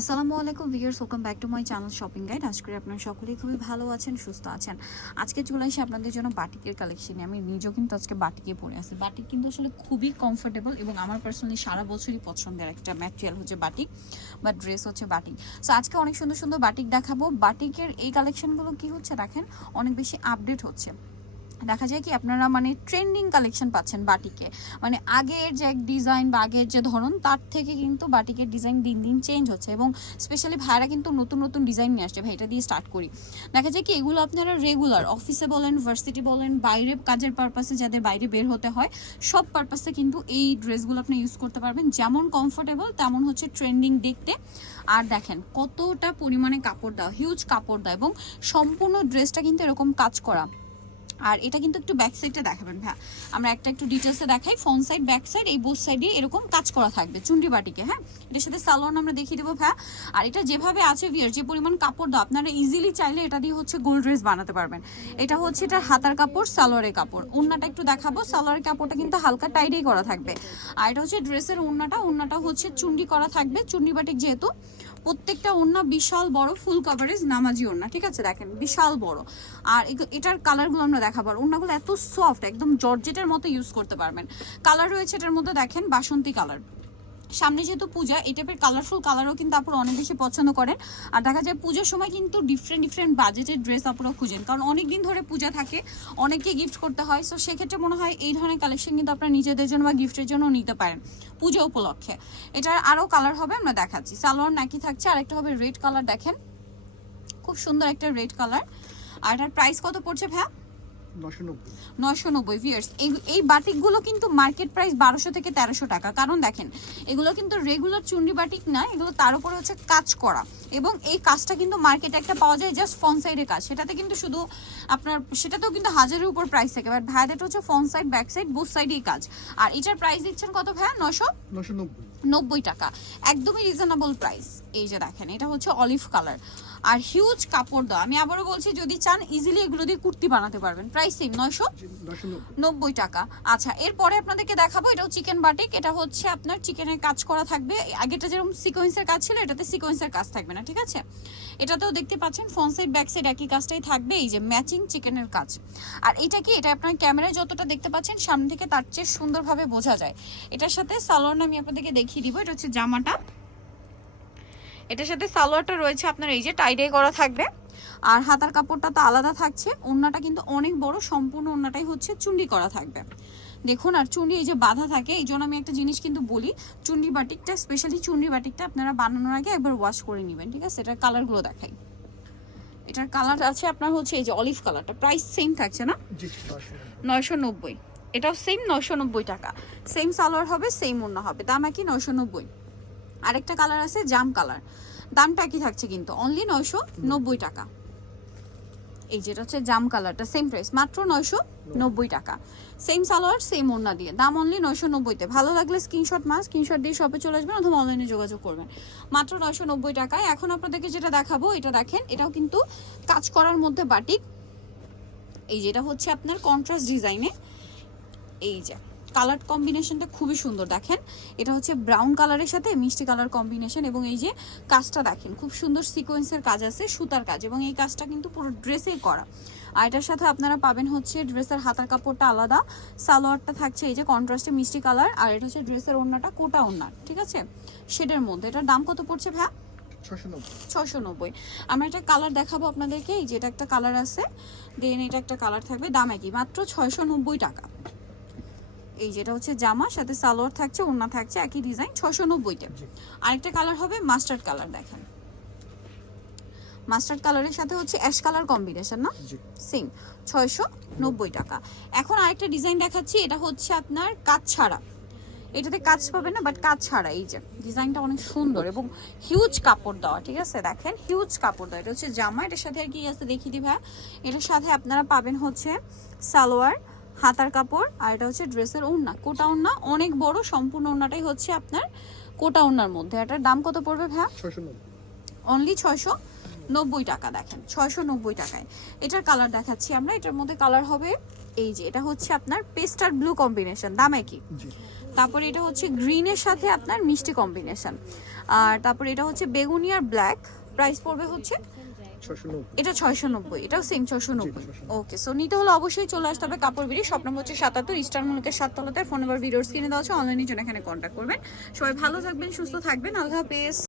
আসসালামু আলাইকুম viewers, welcome back to my channel shopping guide. আজ করে আপনারা সকলেই খুবই ভালো আছেন, সুস্থ আছেন। আজকে চলে আসি আপনাদের জন্য বাটিকের কালেকশনে আমি নিজেও কিন্তু আজকে বাটিকে পরে আছি। বাটিক কিন্তু আসলে খুবই কমফোর্টেবল এবং আমার পার্সোনালি সারা বছরই পছন্দের একটা ম্যাটেরিয়াল হচ্ছে বাটিক বা ড্রেস হচ্ছে বাটিক। সো আজকে অনেক সুন্দর সুন্দর বাটিক দেখাবো। বাটিকের এই কালেকশনগুলো কি হচ্ছে দেখেন? অনেক বেশি আপডেট হচ্ছে। দেখা যায় কি আপনারা মানে ট্রেন্ডিং কালেকশন পাচ্ছেন বাটিকে। মানে আগের যে ডিজাইন বা আগের যে ধরন, তার থেকে কিন্তু বাটিকের ডিজাইন দিন দিন চেঞ্জ হচ্ছে এবং স্পেশালি ভাইরা কিন্তু নতুন নতুন ডিজাইন নিয়ে আসছে। ভাই, এটা দিয়ে স্টার্ট করি। দেখা যায় কি এগুলো আপনারা রেগুলার অফিসে বলেন ভার্সিটি বলেন, বাইরে কাজের পারপাসে যাদের বাইরে বের হতে হয়, সব পারপাসে কিন্তু এই ড্রেসগুলো আপনি ইউজ করতে পারবেন। যেমন কমফোর্টেবল তেমন হচ্ছে ট্রেন্ডিং দেখতে। আর দেখেন কতটা পরিমাণে কাপড় দেওয়া হিউজ কাপড় দেওয়া এবং সম্পূর্ণ ড্রেসটা কিন্তু এরকম কাজ করা। আর এটা কিন্তু একটু ব্যাক সাইডটা দেখাবেন ভাই আমরা একটা একটু ডিটেলসে দেখাই। ফ্রন্ট সাইড ব্যাক সাইড এই বোথ সাইডে এরকম কাজ করা থাকবে চুন্ডি বাটিকে হ্যাঁ? এটার সাথে সালোয়ার আমরা দেখিয়ে দেবো ভাই আর এটা যেভাবে আছে ভিয়ার যে পরিমাণ কাপড় দাও, আপনারা ইজিলি চাইলে এটা দিয়ে হচ্ছে গোল ড্রেস বানাতে পারবেন। এটা হচ্ছে এটা হাতার কাপড়, সালোয়ারের কাপড়। ওন্নাটা একটু দেখাবো, সালোয়ারের কাপড়টা কিন্তু হালকা টাইটেই করা থাকবে। আর এটা হচ্ছে ড্রেসের ওন্নাটা ওন্নাটা হচ্ছে চুন্ডি করা থাকবে চুন্ডি বাটিক যেহেতু। প্রত্যেকটা ওড়না বিশাল বড় ফুল কভারেজ নামাজি ওড়না, ঠিক আছে? দেখেন, বিশাল বড়। আর এটার কালারগুলো আমরা দেখাবো। আর ওড়নাগুলো এত সফট একদম জর্জেটের মতো ইউজ করতে পারবেন। কালার রয়েছে এটার মধ্যে দেখেন বাসন্তী কালার সামনে যেহেতু পূজা, এই টাইপের কালারফুল কালারও কিন্তু আপনারা অনেক বেশি পছন্দ করেন। আর দেখা যায় পুজোর সময় কিন্তু ডিফারেন্ট ডিফারেন্ট বাজেটের ড্রেস আপনারা খুঁজেন। কারণ অনেক দিন ধরে পূজা থাকে, অনেককে গিফট করতে হয়। সো সেক্ষেত্রে মনে হয় এই ধরনের কালেকশন কিন্তু আপনারা নিজেদের জন্য বা গিফটের জন্য নিতে পারেন পুজো উপলক্ষে। এটার আরও কালার হবে, আমরা দেখাচ্ছি। সালোয়ার নাকি থাকছে, আরেকটা হবে রেড কালার দেখেন। খুব সুন্দর একটা রেড কালার আর এটার প্রাইস কত পড়ছে ভ্যা নশো নব্বই নয়শো নব্বই। ভিয়ার্স এই এই বাটিকগুলো কিন্তু মার্কেট প্রাইস বারোশো থেকে তেরোশো টাকা। কারণ দেখেন এগুলো কিন্তু রেগুলার চুন্ডি বাটিক না এগুলো তার উপরে হচ্ছে কাজ করা। এবং এই কাজটা কিন্তু মার্কেটে একটা পাওয়া যায় জাস্ট ফ্রন্ট সাইডের কাজ। সেটাতে কিন্তু শুধু আপনার সেটাতেও কিন্তু হাজারের উপর প্রাইস থাকে। বাট ভাইয়াদের হচ্ছে front side back side both সাইডেই কাজ। আর এটার প্রাইস দিচ্ছেন কত ভাইয়া? নশো নশো নব্বই। টাকা। একদমই রিজনেবল প্রাইস এই যে দেখেন এটা হচ্ছে অলিভ কালার আর হিউজ কাপড় দেওয়া। আমি আবারও বলছি, যদি চান ইজিলি এগুলো দিয়ে কুর্তি বানাতে পারবেন। প্রাইস সেম নয়শো নব্বই টাকা। আচ্ছা এরপরে আপনাদেরকে দেখাবো এটাও চিকেন বাটিক এটা হচ্ছে আপনার চিকেনের কাজ করা থাকবে। আগেটা যেরকম সিকোয়েন্সের কাজ ছিল, এটাতে সিকোয়েন্সের কাজ থাকবে না, ঠিক আছে? এটাতেও দেখতে পাচ্ছেন ফ্রন্ট সাইড ব্যাক সাইড একই কাজটাই থাকবে, এই যে ম্যাচিং চিকেনের কাজ। আর এটা কি, এটা আপনার ক্যামেরায় যতটা দেখতে পাচ্ছেন, সামনে থেকে তার চেয়ে সুন্দরভাবে বোঝা যায়। এটার সাথে সালোয়ার আমি আপনাদেরকে দেখিয়ে দিব, এটা হচ্ছে জামাটা। এটার সাথে সালোয়ারটা রয়েছে আপনার এই যে টাইডাই করা থাকবে। আর হাতার কাপড়টা তো আলাদা থাকছে। ওড়নাটা কিন্তু অনেক বড় সম্পূর্ণ ওড়নাটাই হচ্ছে চুন্ডি করা থাকবে। দেখুন আর চুন্ডি এই যে বাঁধা থাকে এই জন্য আমি একটা জিনিস কিন্তু বলি চুন্ডি বাটিকটা স্পেশালি চুন্ডি বাটিকটা আপনারা বানানোর আগে একবার ওয়াশ করে নেবেন ঠিক আছে? এটার কালারগুলো দেখাই। এটার কালার আছে আপনার হচ্ছে এই যে অলিভ কালারটা প্রাইস সেম থাকছে না? নয়শো নব্বই। এটাও সেম নয়শো নব্বই টাকা। সেম সালোয়ার হবে সেম ওড়না হবে। দাম একই নয়শো নব্বই। আরেকটা কালার আছে, জাম কালার দামটা একই থাকছে কিন্তু অনলি নয়শো নব্বই টাকা। এই যেটা হচ্ছে জাম কালারটা সেম প্রাইস মাত্র নয়শো নব্বই টাকা। সেম সালোয়ার সেম ওড়না দিয়ে, দাম অনলি নয়শো নব্বইতে। ভালো লাগলে স্ক্রিনশট মাস স্ক্রিনশট দিয়ে শপে চলে আসবেন অথবা অনলাইনে যোগাযোগ করবেন। মাত্র নয়শো নব্বই টাকায়। এখন আপনাদেরকে যেটা দেখাবো, এটা দেখেন, এটাও কিন্তু কাজ করার মধ্যে বাটিক এই যেটা হচ্ছে আপনার কন্ট্রাস্ট ডিজাইনে এই যে কালার কম্বিনেশনটা খুবই সুন্দর দেখেন। এটা হচ্ছে ব্রাউন কালারের সাথে মিষ্টি কালার কম্বিনেশন এবং এই যে কাজটা দেখেন খুব সুন্দর সিকোয়েন্সের কাজ আছে সুতার কাজ এবং এই কাজটা কিন্তু পুরো ড্রেসেই করা। আর এটার সাথে আপনারা পাবেন হচ্ছে ড্রেসের হাতার কাপড়টা আলাদা সালোয়ারটা থাকছে এই যে কন্ট্রাস্টে মিষ্টি কালার আর এটা হচ্ছে ড্রেসের ওড়নাটা কোটা ওড়না ঠিক আছে? শেডের মধ্যে এটার দাম কত পড়ছে ভ্যা ছশো নব্বই। ছশো নব্বই। আমরা একটা কালার দেখাবো আপনাদেরকে এই যে এটা একটা কালার আছে দেন এটা একটা কালার থাকবে দাম একই মাত্র ছয়শো নব্বই টাকা। এই যেটা হচ্ছে জামা সাথে সালোয়ার থাকছে ওড়না থাকছে একই ডিজাইন ছশো নব্বইতে আরেকটা কালার হবে মাস্টার্ড কালার দেখেন। মাস্টার্ড কালারের সাথে হচ্ছে অ্যাশ কালার কম্বিনেশন না? সেম ছয়শো নব্বই টাকা। এখন আরেকটা ডিজাইন দেখাচ্ছি এটা হচ্ছে আপনার কাজ ছাড়া। এটাতে কাজ পাবে না বাট কাজ ছাড়া এই যে ডিজাইনটা অনেক সুন্দর এবং হিউজ কাপড় দেওয়া ঠিক আছে? দেখেন হিউজ কাপড় দেওয়া এটা হচ্ছে জামা এটার সাথে আর কি আছে দেখিয়ে দিই ভাই এটার সাথে আপনারা পাবেন হচ্ছে সালোয়ার হাতার কাপড় আর এটা হচ্ছে ড্রেসের ওড়না। কোটা ওড়না অনেক বড় সম্পূর্ণ ওড়নাটাই হচ্ছে আপনার কোটা ওড়নার মধ্যে। এটার দাম কত পড়বে ভাই অনলি ছয়শো নব্বই টাকা দেখেন। ছয়শো নব্বই টাকায়। এটার কালার দেখাচ্ছি আমরা। এটার মধ্যে কালার হবে এই যে এটা হচ্ছে আপনার পেস্টার ব্লু কম্বিনেশন দাম কি? জি। তারপর এটা হচ্ছে গ্রিনের সাথে আপনার মিষ্টি কম্বিনেশন আর তারপর এটা হচ্ছে বেগুনি আর ব্ল্যাক প্রাইস পড়বে হচ্ছে এটা ছয়শো নব্বই এটাও সেম ছয়শো নব্বই। ওকে সো নিতে হলে অবশ্যই চলে আসতে হবে কাপড় বিড়ি স্বপ্ন হচ্ছে সাতাত্তর ইস্টার মুলকের সাততলাতে ফোন নাম্বার ভিডিওর স্ক্রিনে দেওয়া আছে অনলাইনে জন্য এখানে কন্ট্যাক্ট করবেন। সবাই ভালো থাকবেন সুস্থ থাকবেন। আল্লাহ হাফেজ।